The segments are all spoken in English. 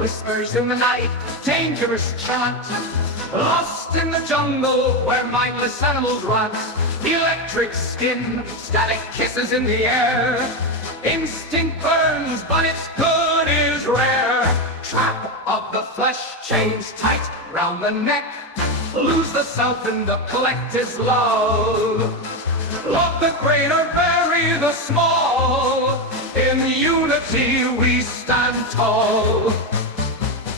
whispers in the night, dangerous chant. Lost in the jungle where mindless animals rant. Electric skin, static kisses in the air. Instinct burns, but its good is rare. Trap of the flesh, chains tight round the neck. Lose the self in the collective's love. Love the great or bury the small. In unity we stand tall.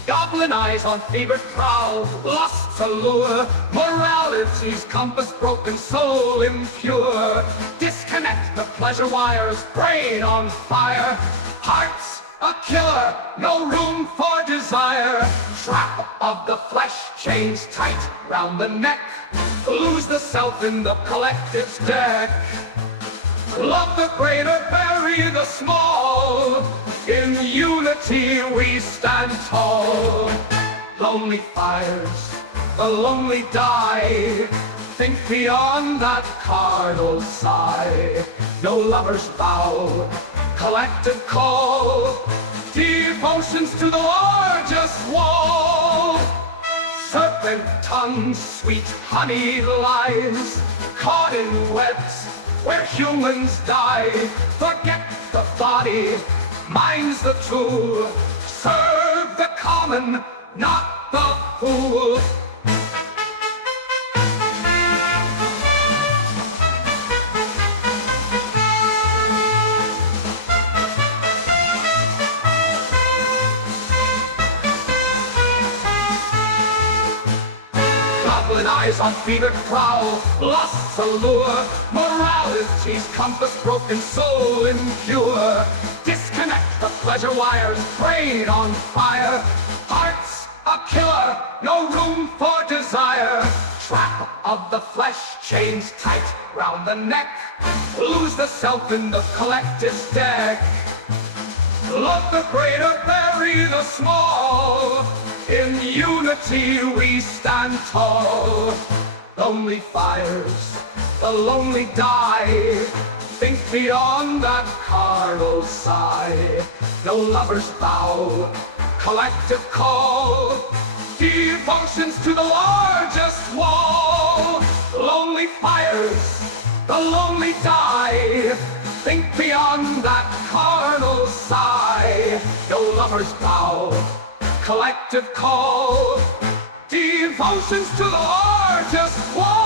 Goblin eyes on fevered prowl, lust's allure. Morality's compass broken, soul impure. Disconnect the pleasure wires, brain on fire. Heart's a killer, no room for desire. Trap of the flesh, chains tight round the neck. Lose the self in the collective's deck. Love the great or bury the small. In unity we stand tall. Lonely fires, the lonely die. Think beyond that carnal sigh. No lovers vow, collective call. Devotions to the largest wall. Serpent tongues, sweet honey lies. Caught in webs where humans die. Forget the body, mind's the tool. Serve the common, not the fool. Goblin eyes on fevered prowl, lust's allure. Morality's compass broken, soul impure. Disconnect the pleasure wires, brain on fire. Heart's a killer, no room for desire. Trap of the flesh, chains tight round the neck. Lose the self in the collective's deck. Love the great or bury the small. In unity we stand tall. Lonely fires, the lonely die. Think beyond that carnal sigh. No lovers vow, collective call. Devotions to the largest wall. Lonely fires, the lonely die. Think beyond that carnal sigh. No lovers vow, collective call. Devotions to the largest wall.